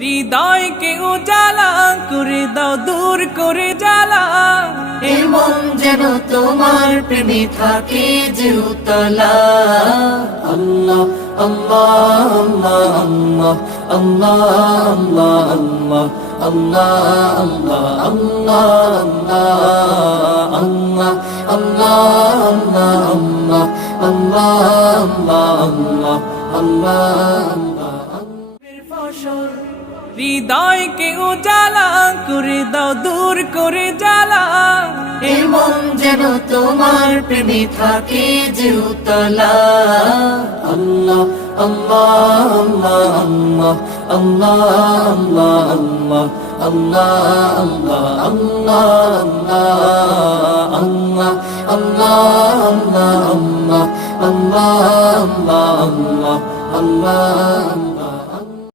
হৃদয়কে উজালা করে দাও, দূর করে জ্বালা। এ মন যেন তোমার প্রেমে থাকে যে উতলা। আল্লাহ আল্লাহ আল্লাহ আল্লাহ আল্লাহ আল্লাহ আল্লাহ আল্লাহ আল্লাহ আল্লাহ আল্লাহ আল্লাহ আল্লাহ হৃদয়কে উজালা করে দাও, দূর করে জ্বালা। এ মন যেন তোমার প্রেমে থাকে যে উতলা। আল্লাহ আল্লাহ আল্লাহ আল্লাহ আল্লাহ আল্লাহ আল্লাহ আল্লাহ আল্লাহ আল্লাহ আল্লাহ আল্লাহ আল্লাহ আল্লাহ আল্লাহ আল্লাহ